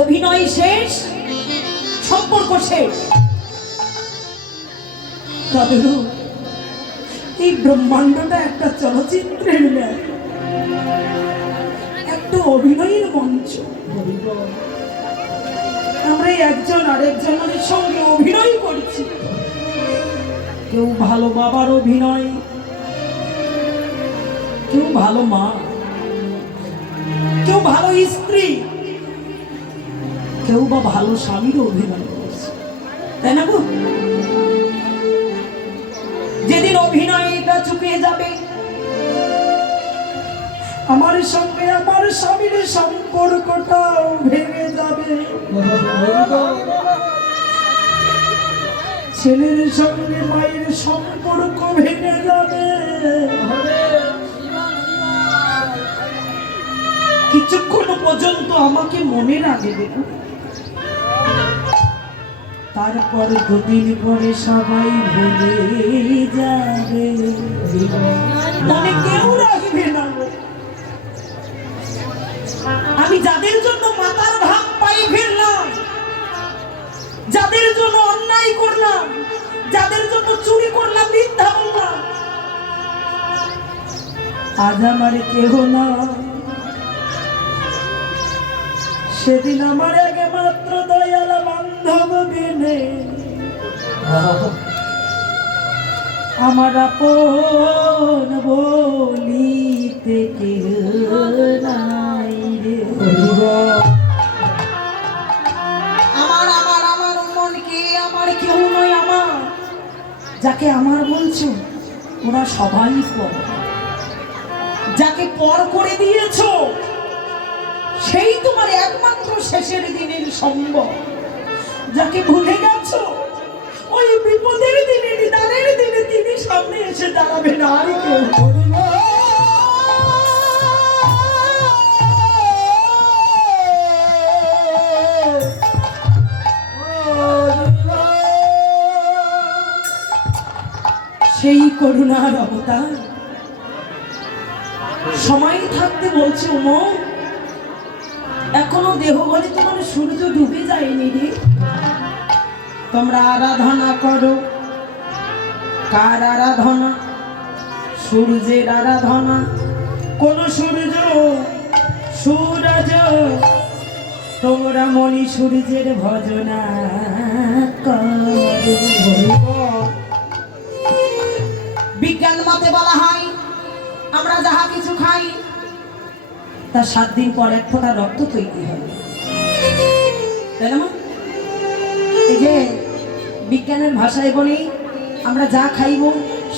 অভিনয় শেষ, সম্পর্ক শেষ। তবে এই ব্রহ্মাণ্ডটা একটা চলচ্চিত্রের ন্যায় একটা অভিনয়ের মঞ্চ। আমরা একজন আরেকজনের সঙ্গে অভিনয় করছি। কেউ ভালো বাবার অভিনয়, কেউ ভালো মা, কেউ ভালো স্ত্রী। কেউ বা ভালো স্বামীর অভিনয় করছে। তাই না গো? যেদিন অভিনয়টা চুকিয়ে যাবে, আমার সঙ্গে আমার স্বামীর সম্পর্কটাও ভেঙে যাবে। ছেলের সঙ্গে মায়ের সম্পর্ক ভেঙে যাবে। কিছুক্ষণ পর্যন্ত আমাকে মনে রাখবে দেখো তারপর দুদিন পরে সবাই ভুলে যাবে। আমি যাদের জন্য মাথার ঘাম পাই ফেললাম, যাদের জন্য অন্যায় করলাম, যাদের জন্য চুরি করলাম, মিথ্যা বললাম, আজ আমার কেহ না সেদিন আমার আগে মাত্র দয়াল বান্ধব আমার আপন বলিতে আমার আমার আমার মনকে আমার কেউ নয় আমার? যাকে আমার বলছো, ওরা সবাই পর। যাকে পর করে দিয়েছ, সেই তোমার একমাত্র শেষের দিনের সম্ভব যাকে ভুলে গেছো ওই বিপদের দিনে নিদানের দিনে তিনি সামনে এসে দাঁড়াবেন আর কেউ। সেই করুণার অবতার। সময় থাকতে বলছে উমা এখনও দেহ বলে তোমার সূর্য ডুবে যায়নি রে। তোমরা আরাধনা করো। কার আরাধনা? সূর্যের আরাধনা। কোন সূর্য? সূরজ। তোমরা মনি সূর্যের ভজনা বিজ্ঞান মতে বলা হয়, আমরা যাহা কিছু খাই, তার সাত দিন পর এক ফোঁটা রক্ত তৈরি হয়। তাই না বিজ্ঞানের ভাষায় বলি, আমরা যা খাইব,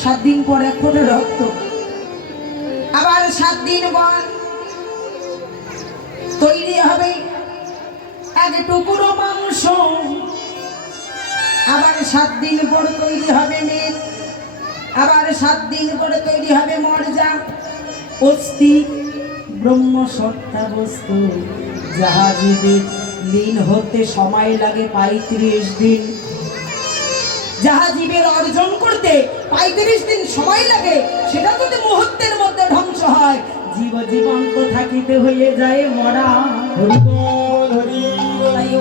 সাত দিন পর এক ফোঁটা রক্ত। আবার সাত দিন পর তৈরি হবে এক টুকরো মাংস। আবার সাত দিন পর তৈরি হবে মেদ আবার সাত দিন পরে তৈরি হবে মর্যা অস্থি ব্রহ্ম সত্তা বস্তু। যাহা জীবের দিন হতে সময় লাগে পঁয়ত্রিশ দিন। যাহা জীবের অর্জন করতে পঁয়ত্রিশ দিন সময় লাগে, সেটা যদি মুহূর্তের মধ্যে ধ্বংস হয়, জীব জীবন্ত থাকিতে হয়ে যায় মরা।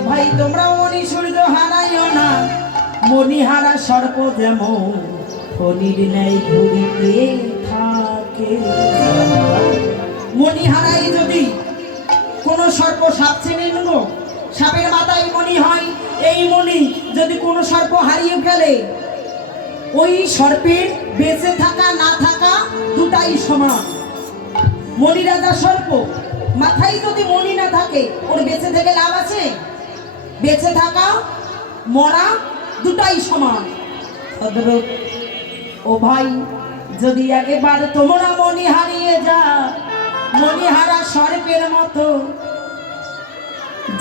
ভাই তোমরা মনি সূর্য হারাইও না, মণিহারা সর্প যেমন ফণির ন্যায় ঘুরিতে থাকে। মণিহারাই যদি কোন সর্প সাপ চেনে নেব সাপের মাথায় মণি হয়, এই মণি যদি কোনো সর্প হারিয়ে ফেলে, ওই সর্পের বেঁচে থাকা, না থাকা দুটাই সমান। মণি রাজা সর্প, মাথায় যদি মণি না থাকে, ওর বেঁচে থেকে লাভ আছে? বেঁচে থাকা, মরা দুটাই সমান। ও ভাই, যদি একেবার তোমরা মনি হারিয়ে যা মনিহারা সর্পের মতো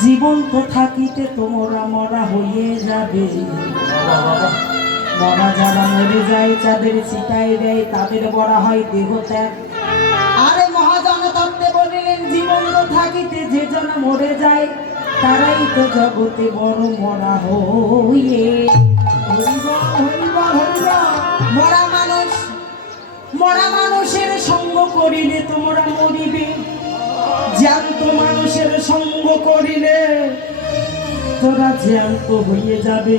জীবন্ত থাকিতে তোমরা মরা হয়ে যাবে। মরা যারা মরে যায় চাঁদের ছিটাই দেয়, তাদের বলা হয় দেহ ত্যাগ আরে মহাজন, তত্ত্বে বলিলেন জীবন্ত থাকিতে, যে জন মরে যায়, তারাই তো জগতে বড় মরা হইয়ে। মরা মানুষ, মরা মানুষের সঙ্গ করিলে তোমরা মরিবে। জ্যান্ত মানুষের সঙ্গ করিলে তোরা জ্যান্ত হইয়ে যাবে।